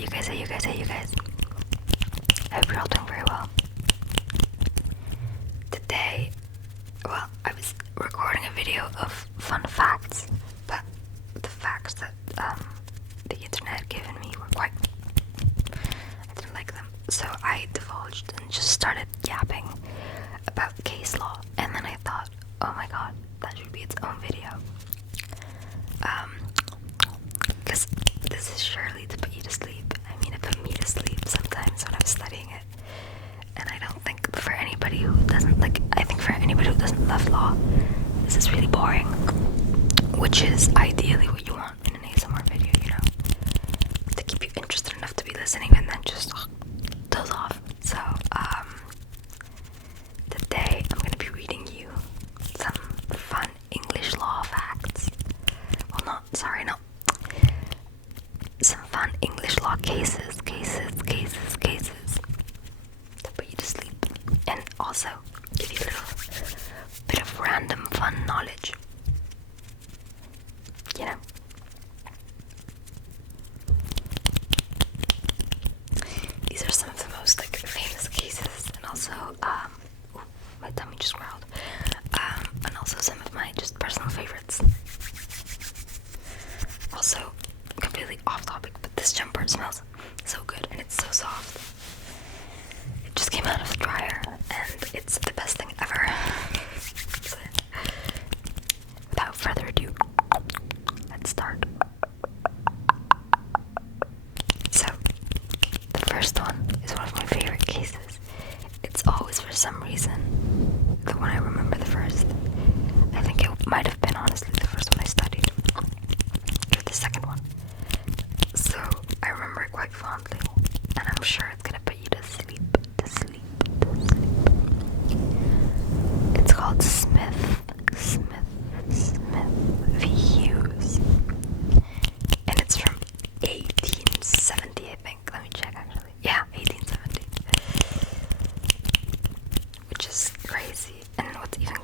you guys? I hope you're all doing very well. Today, I was recording a video of fun facts, but the facts that the internet had given me were I didn't like them. So I divulged and just started yapping about case law, and then I thought, oh my god, that should be its own video. Because this is surely to put you to sleep. I mean, it put me to sleep sometimes when I was studying it. And I don't think for anybody who doesn't love law, this is really boring. Which is ideally what you want in an ASMR video, you know? To keep you interested enough to be listening and then just doze off. So, today I'm going to be reading you some fun English law facts. Some fun English law cases to put you to sleep, and also give you a little bit of random fun knowledge, you know. These are some of the most famous cases, and also my tummy just growled, and also some of my just personal favorites. Also, completely off topic, but this jumper smells so good and it's so soft. It just came out of the dryer and it's the best thing ever. So, without further ado, let's start. So, the first one is one of my favorite cases. It's always, for some reason, the one I remember the first. I think it might have been, honestly, the first one I studied. Or the second one. So, I remember it quite fondly. And I'm sure it's gonna put you to sleep. It's called Smith v. Hughes. And it's from 1870, I think. Let me check, actually. Yeah, 1870. Which is crazy. And what's even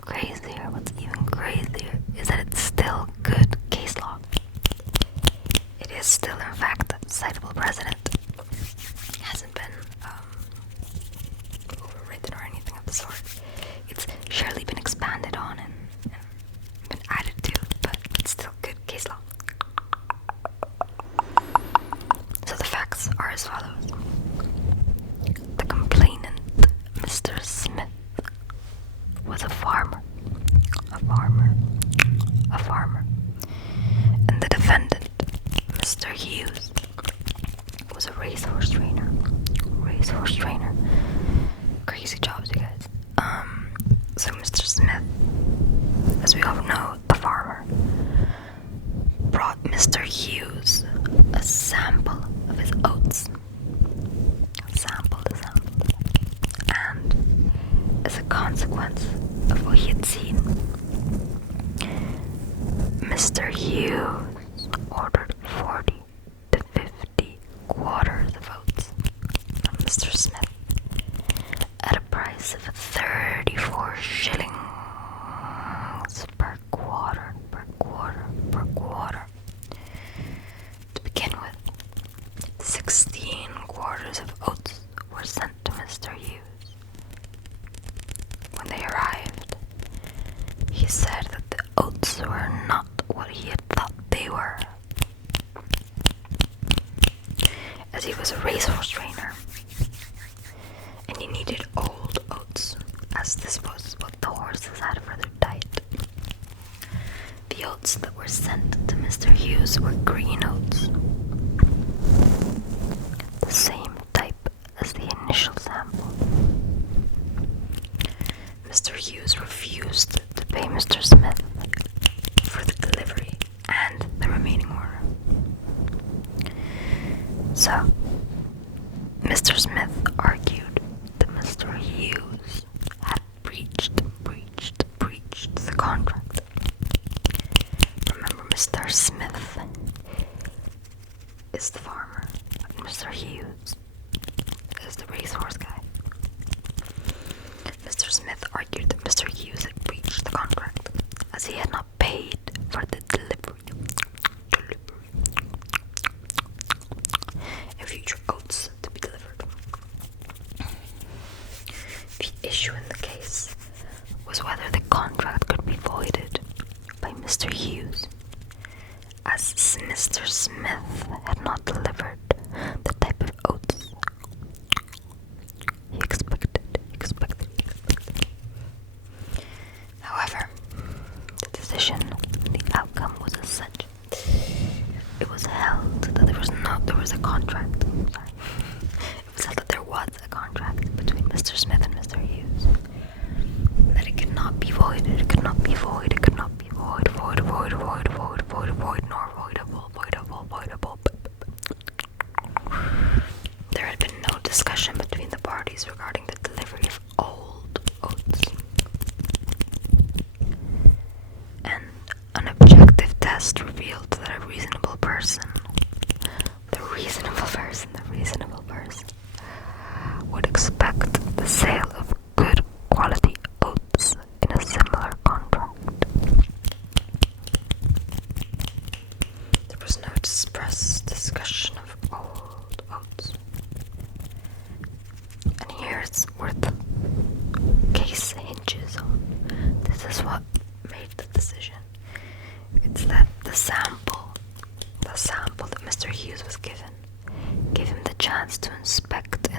crazier is that it's still good case law. It is still, in fact, a citable precedent. It hasn't been overwritten or anything of the sort. It's surely been expanded on and been added to, but it's still good case law. So the facts are as follows. The complainant, Mr. Smith, was a farmer. And the defendant, Mr. Hughes, was a racehorse trainer. Crazy jobs, you guys. So Mr. Smith, as we all know, the farmer, brought Mr. Hughes a sample of his oats. And as a consequence of what he had seen, Mr. Hughes ordered 40 to 50 quarters of oats from Mr. Smith at a price of 34 shillings per quarter. To begin with, 16 quarters of oats were sent to Mr. Hughes. When they arrived, he said that the oats were not what he had thought they were. As he was a racehorse trainer, and he needed old oats, as this was what the horses had for their diet. The oats that were sent to Mr. Hughes were green oats, the same type as the initial sample. Mr. Hughes refused to pay Mr. Smith for the delivery and the remaining order. So, Mr. Smith argued that Mr. Hughes had breached the contract. Remember, Mr. Smith is the farmer, and Mr. Hughes is the racehorse guy. Mr. Smith argued that Mr. Hughes had breached the contract, as he had not paid for the delivery. In future was a contract. Sorry. It was held that there was a contract between Mr. Smith and Mr. Hughes. That it could not be voided, it could not be void, it could not be void, void, void, void, void, void, void, nor voidable, voidable, voidable. There had been no discussion between the parties regarding the delivery of old oats. And an objective test revealed that a reasonable person would expect the sale of good quality oats in a similar contract. There was no express discussion of old oats. And here's where the case hinges on. This is what made the decision. It's that the sample that Mr. Hughes was given gave him the chance to inspect the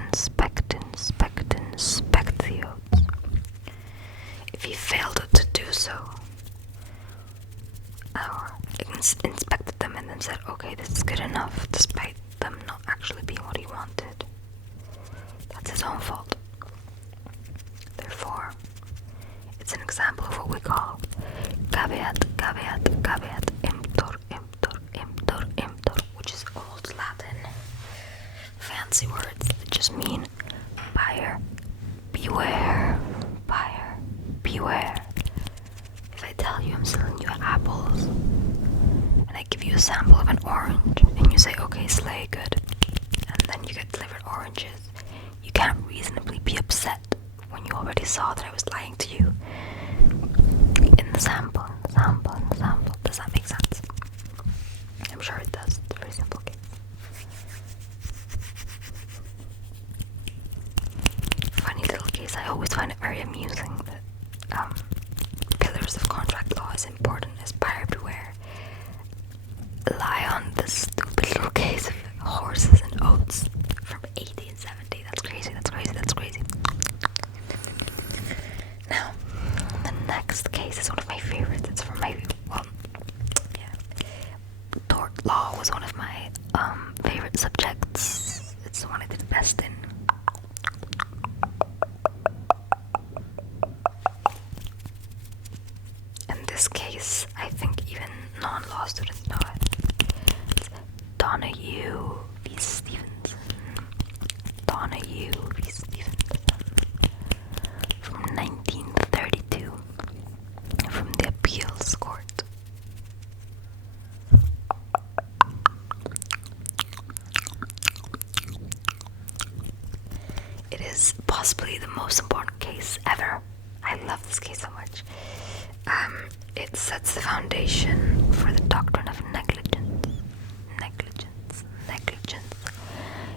oats. If he failed to do so, or inspected them and then said, okay, this is good enough, despite them not actually being what he wanted, that's his own fault. Therefore, it's an example of what we call caveat emptor, which is old Latin. Fancy words that just mean buyer beware, buyer beware. If I tell you I'm selling you apples, and I give you a sample of an orange, and you say, okay, slay, good, and then you get delivered oranges, you can't reasonably be upset when you already saw that I was lying to you in the sample. Does that make sense? I'm sure it does. It's a very simple case. Funny little case. I always find it very amusing that pillars of contract law as important as buyer beware lie on this stupid little case of horses and oats from 80 and 70. That's crazy. Now, the next case is one of my favorites. It's from tort law was one of my favorite subjects. It's the one I did best in. In this case, I think even non-law students know it. It's Donoghue v. Stevenson. Donoghue v. Stevenson. From 1932. From the appeals court. It is possibly the most important case ever. I love this case so much. It sets the foundation for the doctrine of negligence,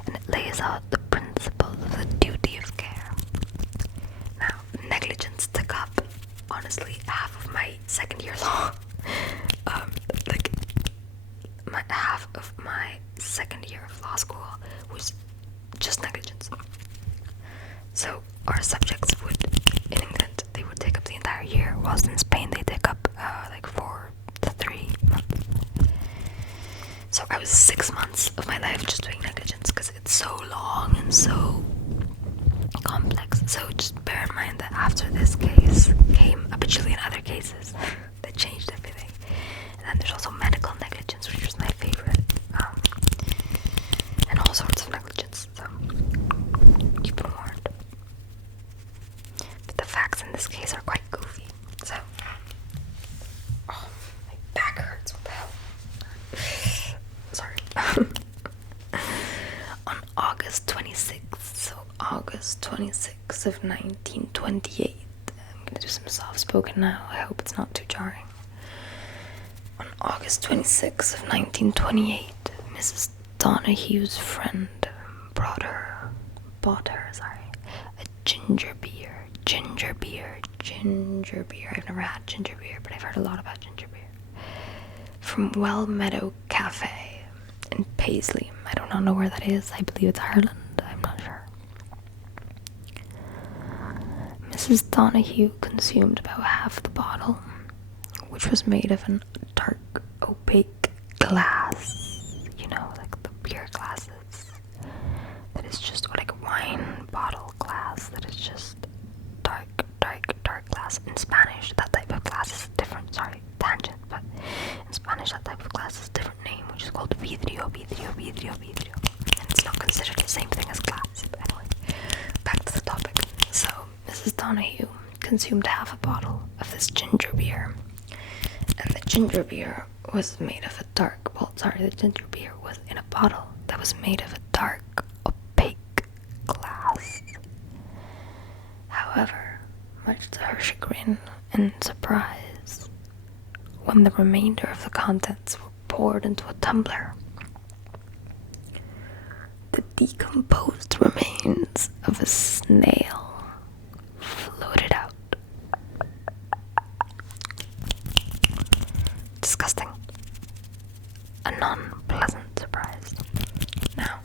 and it lays out the principles of the duty of care. Now, negligence took up, honestly, half of my second year law. Half of my second year of law school was just negligence. So our subjects would, in England, they would take up the entire year, whilst in Spain they take up 4 to 3 months. So I was 6 months of my life just doing negligence because it's so long and so complex. So just bear in mind that after this case came a bajillion other cases that changed everything. And then there's also medical negligence, which was my favorite, and all sorts of negligence. So you've been warned. But the facts in this case are quite goofy. So, oh, my back hurts. What the hell? Sorry. On August 26th of 1928. I'm gonna do some soft-spoken now. I hope it's not too jarring. On August 26th of 1928, Mrs. Donoghue's friend bought her, a ginger beer. I've never had ginger beer, but I've heard a lot about ginger beer. From Well Meadow Cafe in Paisley. I do not know where that is. I believe it's Ireland. I'm not sure. Mrs. Donoghue consumed about half the bottle, which was made of an dark, opaque glass. You know, like the beer glass vidrio. And it's not considered the same thing as glass. But anyway, back to the topic. So, Mrs. Donoghue consumed half a bottle of this ginger beer. And the ginger beer was made of the ginger beer was in a bottle that was made of a dark, opaque glass. However, much to her chagrin and surprise, when the remainder of the contents were poured into a tumbler, the decomposed remains of a snail floated out. Disgusting. A non-pleasant surprise. Now,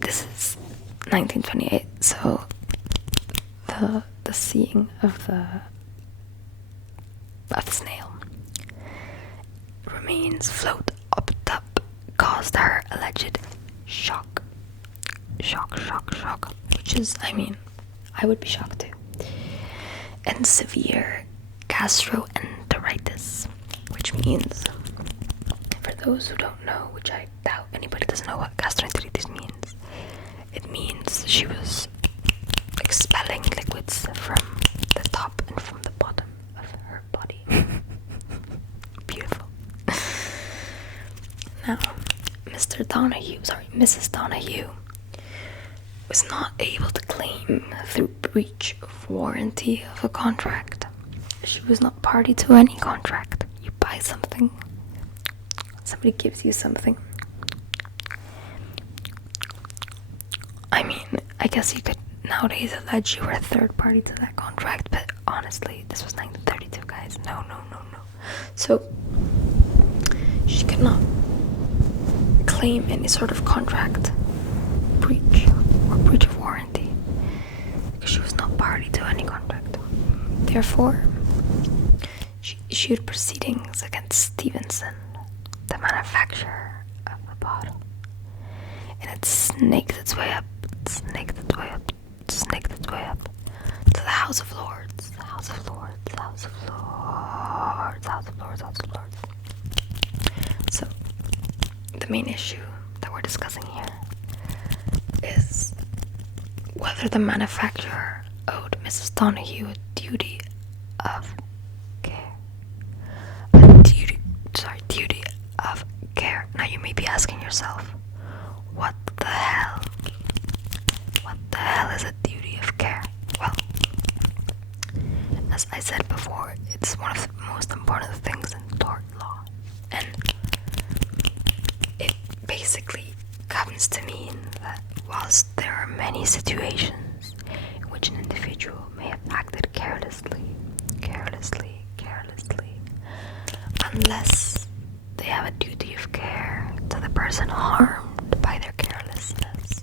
this is 1928, so the seeing of the snail remains float up top caused her alleged shock, which is, I mean, I would be shocked too, and severe gastroenteritis, which means, for those who don't know, which I doubt anybody doesn't know what gastroenteritis means, it means she was expelling liquids from the top and from the bottom of her body. Beautiful. Now, Mrs. Donoghue was not able to claim through breach of warranty of a contract. She was not party to any contract. You buy something, somebody gives you something. I mean, I guess you could nowadays allege you were a third party to that contract, but honestly, this was 1932, guys. No. So, she could not claim any sort of contract breach or breach of warranty because she was not party to any contract. Therefore, she issued proceedings against Stevenson, the manufacturer of the bottle, and it snaked its way up to the House of Lords. So, the main issue that we're discussing here is whether the manufacturer owed Mrs. Donoghue a duty of care. Duty of care. Now you may be asking yourself, what the hell is a duty of care? Well, as I said before, it's one of the most important things in tort law, and it basically comes to mean that whilst there are many situations in which an individual may have acted carelessly, unless they have a duty of care to the person harmed by their carelessness,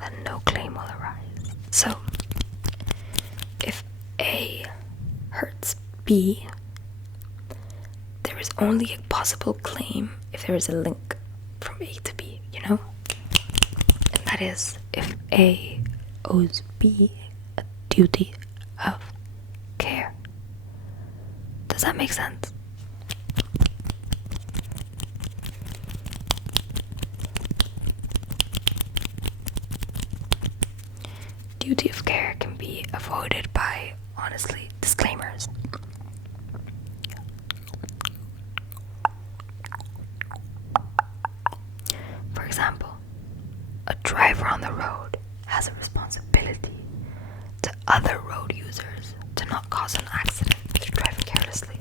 then no claim will arise. So, if A hurts B, there is only a possible claim if there is a link from A to B, you know? And that is if A owes B a duty of care. Does that make sense? Duty of care can be avoided by, honestly, disclaimers. For example, a driver on the road has a responsibility to other road users to not cause an accident through driving carelessly.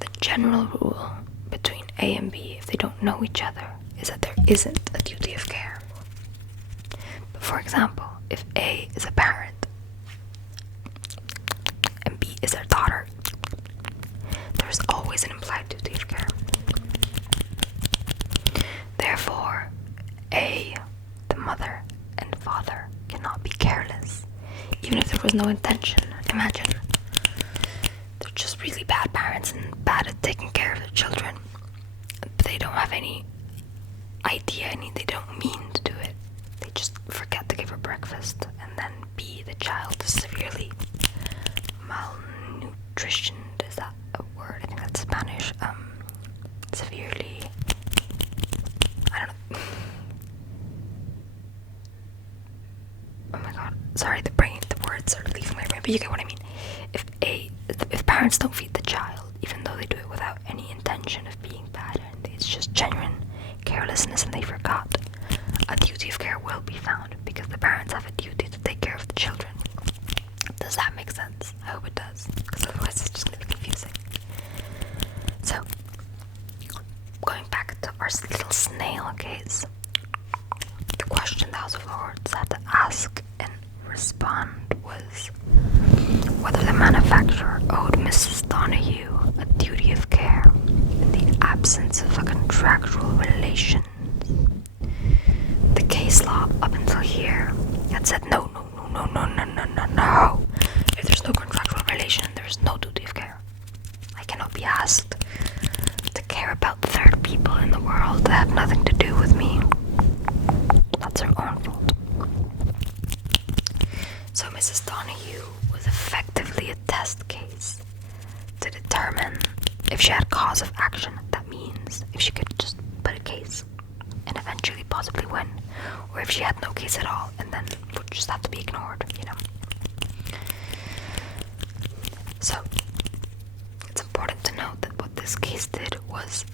The general rule between A and B, if they don't know each other, is that there isn't a duty of care. But for example, if A is a parent and B is their daughter, there is always an implied duty of care. Therefore, A, the mother and father, cannot be careless, even if there was no intention. Imagine, they're just really bad parents and bad at taking care of their children. They don't have any idea, they don't mean to do it. They just forget to give her breakfast, and then B, the child is severely malnutritioned. Is that a word? I think that's Spanish. severely, I don't know. Oh my god, sorry, the words are leaving my brain, but you get what I mean. If parents don't feed the child, even though they do it without any intention of being bad, and it's just genuine carelessness and they forgot, a duty of care will be found because the parents have a duty to take care of the children. Does that make sense? I hope it does, because otherwise it's just going to be confusing. So, going back to our little snail case, the question the House of Lords had to ask and respond was whether the manufacturer owed Mrs. Donoghue a duty of care in the absence of a contractual relation. The case law up until here had said no. If there's no contractual relation, there's no duty of care. I cannot be asked to care about third people in the world that have nothing to do with me. That's her own fault. So Mrs. Donoghue was effectively a test case to determine if she had cause of action. That means if she could just put a case and eventually possibly win, or if she had no case at all and then would just have to be ignored, you know. So it's important to note that what this case did was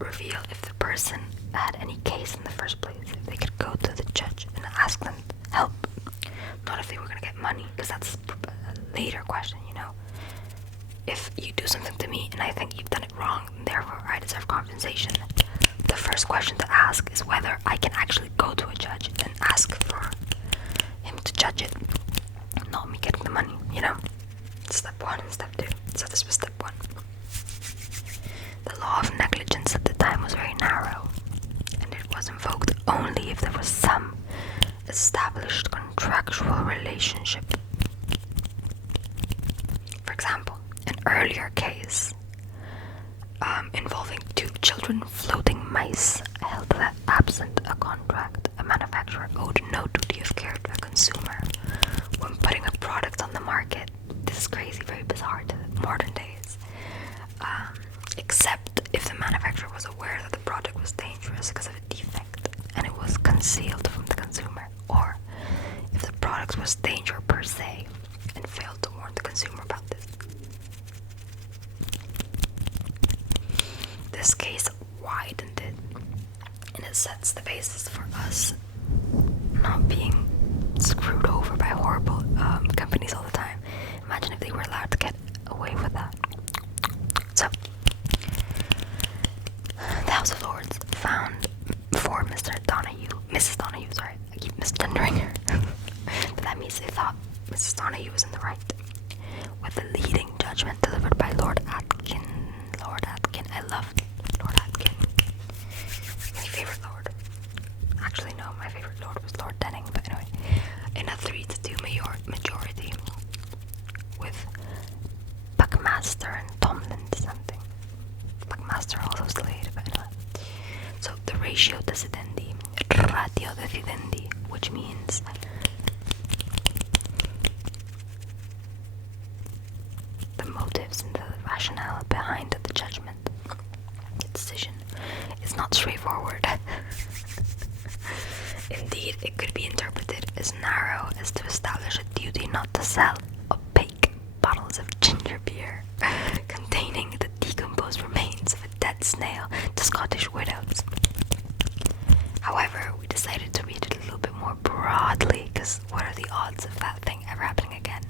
reveal if the person had any case in the first place, if they could go to the judge and ask them help, not if they were going to get money, because that's a later question, you know. If you do something to me and I think you've done it wrong and therefore I deserve compensation, the first question to ask is whether I can actually go to a judge and ask for him to judge it, not me getting the money, you know. Step 1 and step 2. So this was step 1. The law of negligence at the time was very narrow, and it was invoked only if there was some established contractual relationship. For example, an earlier case involving 2 children floating mice held that absent a contract, a manufacturer owed no duty of care to a consumer when putting a product on the market. This is crazy, very bizarre to modern days. Except if the manufacturer was aware that the product was dangerous because of a defect and it was concealed from the consumer, or if the product was danger per se and failed to warn the consumer about this. This case widened it, and it sets the basis for us not being screwed over by horrible companies all the time. Imagine if they were allowed to get away with that. So, the House of Lords found for Mrs. Donoghue, sorry, I keep misgendering her, but that means they thought Mrs. Donoghue was in the right, with the leading judgment delivered by Lord Atkin. I love Lord Atkin. My favorite lord. Actually, no, my favorite lord was Lord Denning, but anyway, in a 3-2 majority, with Buckmaster and Tomlin dissenting. Buckmaster also slayed, but anyway. So the ratio decidendi, ratio decidendi, which means the motives and the rationale behind the judgment, the decision, is not straightforward. Indeed, it could be interpreted as narrow as to establish a duty not to sell opaque bottles of ginger beer containing the decomposed remains of a dead snail to Scottish widows. However, we decided to read it a little bit more broadly, because what are the odds of that thing ever happening again?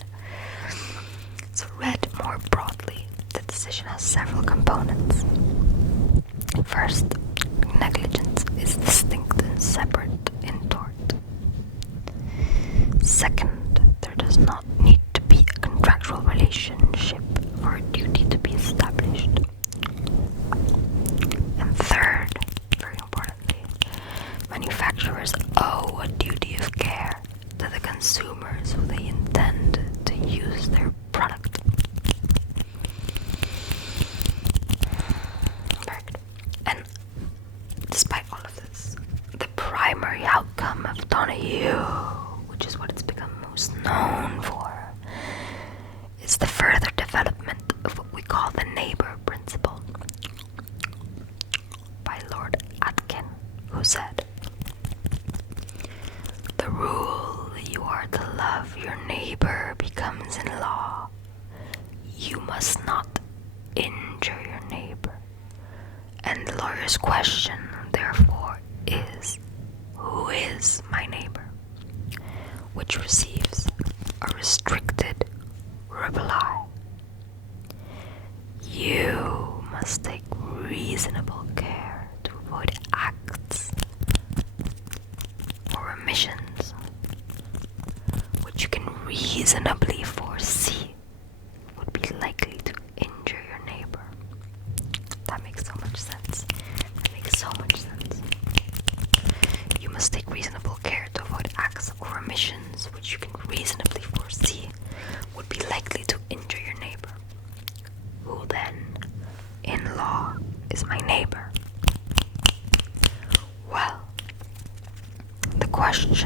So read more broadly, the decision has several components. First, negligence is distinct and separate in tort. Second, there does not need to be a contractual relationship for a duty to be established. And third, very importantly, manufacturers owe a duty of care to the consumers who they intend to use their product. Very good. And despite all of this, the primary outcome of Donoghue, which is what it's become most known for, is the further development of what we call the neighbor principle. who said, "The rule you are to love your neighbor becomes in law. You must not injure your neighbor." And the lawyer's question, therefore, is, "Who is my neighbor?" Which receives a restricted reply. You must take reasonable care to avoid acts or omissions which you can reasonably foresee would be likely to injure your neighbor. That makes so much sense. You must take reasonable care to avoid acts or omissions which you can reasonably foresee would be likely to injure your neighbor. Who then, in law, is my neighbor? Well, the question's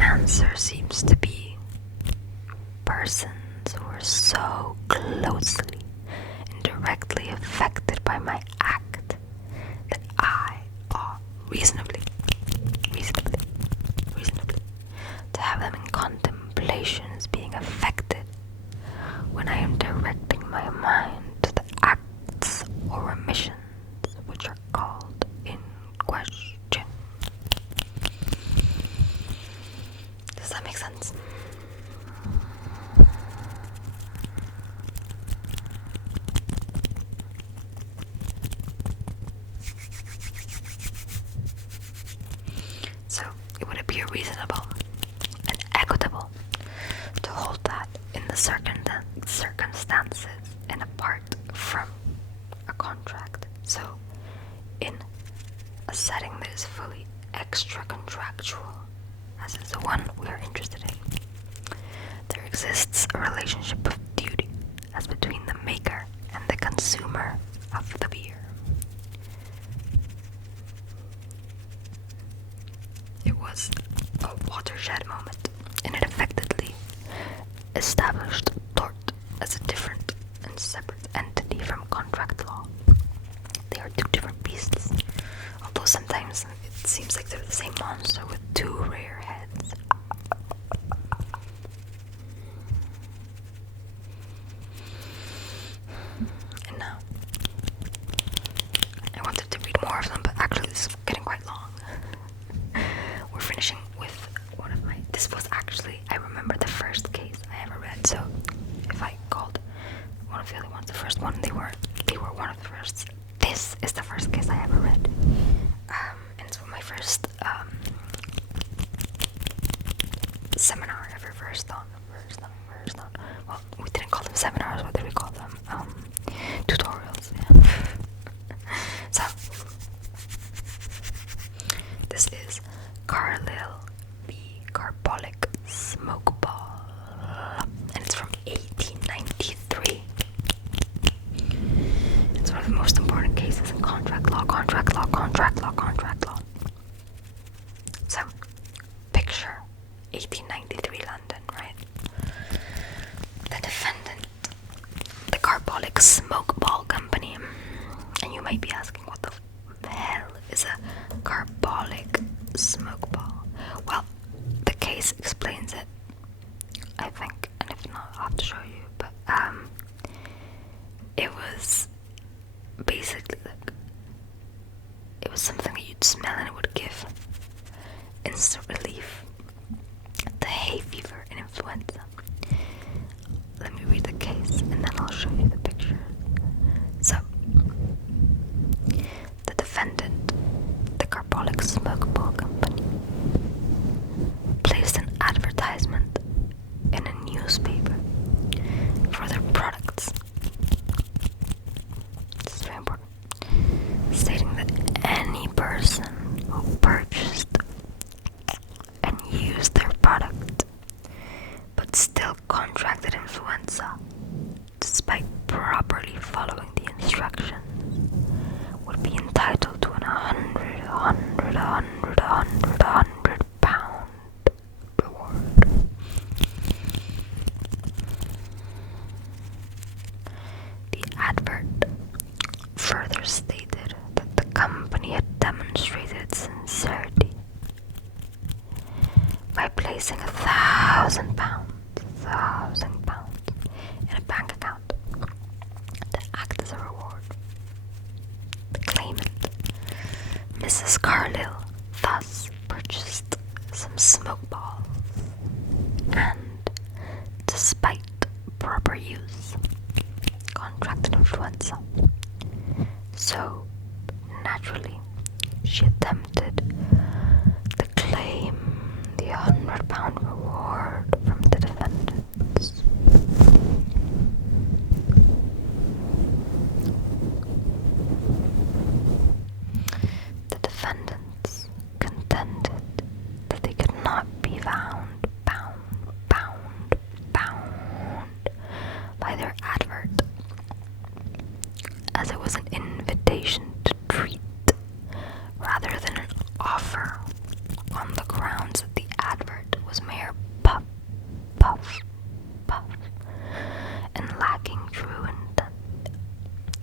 answer seems to be persons who are so closely and directly affected by my act that I ought reasonably to have them in contemplation as being affected when I am directing my mind to the acts or omissions which are called in question. Does that make sense? So, it would appear reasonable and equitable to hold that in the circumstances and apart from a contract. So, in a setting that is fully extra-contractual, as is the one we are interested in, there exists a relationship of duty as between the maker and the consumer of the beer. It was a watershed moment, and it effectively established tort as a different and separate entity from contract law. They are two different beasts, although sometimes it seems like they're the same monster with two rear heads. And now, I wanted to read more of them, but actually this is getting quite long. We're finishing with one of my, this was actually, I remember the first case I ever read, so if I called one of the other ones the first one, they were one of the first. This is the first case I ever read, and it's my first seminar I ever versed on. Well, we didn't call them seminars, what did we call them? Tutorials, yeah. So, this is Carlill v. Carbolic Smoke Ball, and it's from 1893. It's one of the most important cases in contract law. So, picture 1893 London, right? The defendant, the Carbolic Smoke Ball Company. And you might be asking, what the hell is a carbolic smoke ball? Well, the case explains it, I think, and if not, I'll have to show you. But it was basically like, it was something that you'd smell and it would give instant relief to hay fever and influenza. Let me read the case and then I'll show you the picture. So, the defendant, the Carbolic Smoke Ball Company, placed an advertisement in a newspaper for their products. This is very important. Stating that any person who purchased and used their product but still contracted influenza despite properly following the instructions would be entitled to an 100 pound reward. The advert further stated that the company had demonstrated £1,000, in a bank account to act as a reward. The claimant, Mrs. Carlill, thus purchased some smoke balls, and, despite proper use, contracted influenza. So, naturally, she attempted to claim the £100 reward from the defendants. The defendants contended that they could not be bound by their advert, as it was an invitation to treat rather than an offer, on the grounds that the advert was mere puff, and lacking true intent,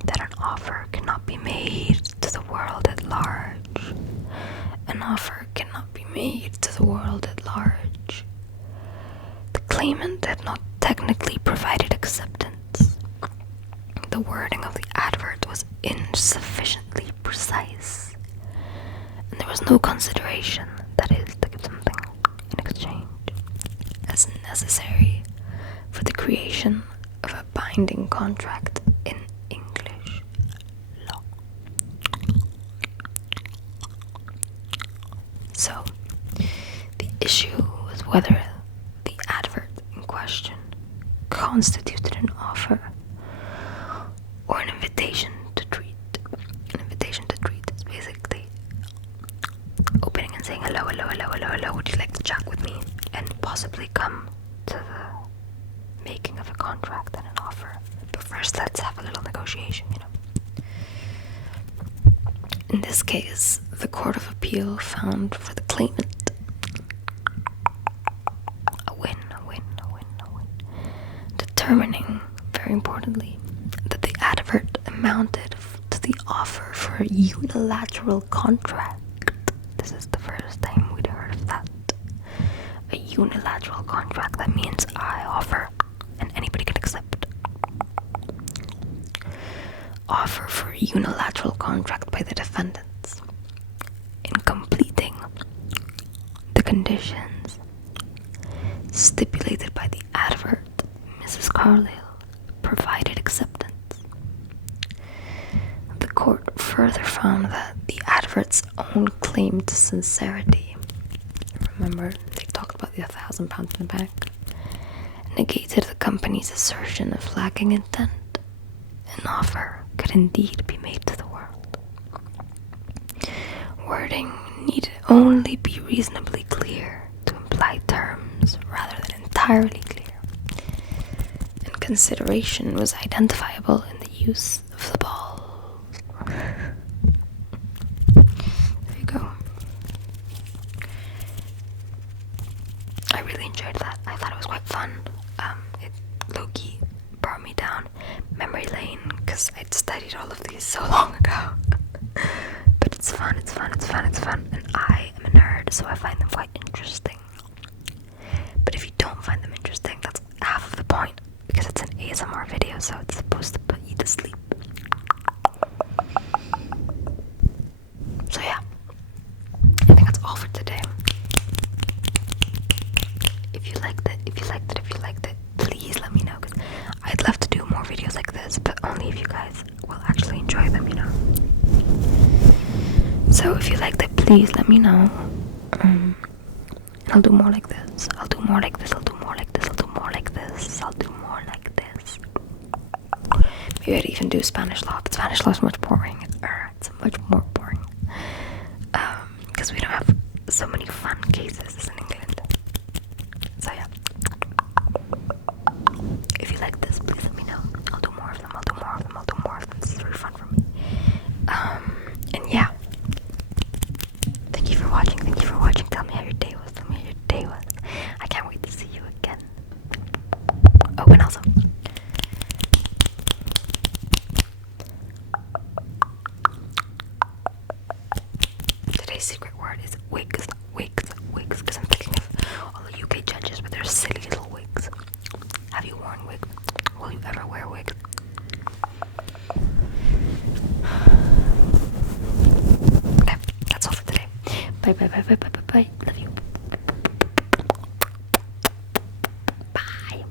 that an offer cannot be made to the world at large. An offer cannot be made to the world at large. The claimant had not technically provided acceptance. The wording of the advert was insufficiently precise, and there was no consideration, that is, to give something in exchange, as necessary for the creation of a binding contract in English law. So, the issue was whether the advert in question constituted an offer or an invitation to treat. An invitation to treat is basically opening and saying, hello, would you like to chat with me? And possibly come to the making of a contract and an offer. But first, let's have a little negotiation, In this case, the Court of Appeal found for the claimant a win, determining, very importantly, that the advert amounted to the offer for a unilateral contract. This is the first time we'd heard of that. A unilateral contract, that means I offer and anybody can accept. Offer for a unilateral contract by the defendants. In completing the conditions stipulated by the advert, Mrs. Carlill provided acceptance. The court further found that the advert's own claim to sincerity, remember they talked about the £1,000 in the bank, negated the company's assertion of lacking intent. An offer could indeed be made to the world. Wording needed only be reasonably clear to imply terms rather than entirely clear. And consideration was identifiable in the use of the balls. There you go. I really enjoyed that. I thought it was quite fun. It low-key brought me down memory lane because I'd studied all of these so long ago. But it's fun, and I am a nerd, so I find them quite interesting. But if you don't find them interesting, that's half of the point, because it's an ASMR video, so it's supposed to put you to sleep. So yeah, I think that's all for today. If you liked it, please let me know, because I'd love to do more videos like this, but only if you guys will actually enjoy them, So if you liked it, please let me know. I'll do more like this. Maybe I'd even do Spanish law, but Spanish law is much boring. It's much more boring. Because we don't have so many fun cases as in England. So yeah. If you like this, please let me know. I'll do more of them. This is really fun for me. And yeah. Thank you for watching. Tell me how your day was. I can't wait to see you again. Oh, and also, today's secret word is wigs, because I'm thinking of all the UK judges with their silly little wigs. Have you worn wigs? Will you ever wear wigs? Okay, that's all for today. Bye bye bye bye bye bye bye. Love you.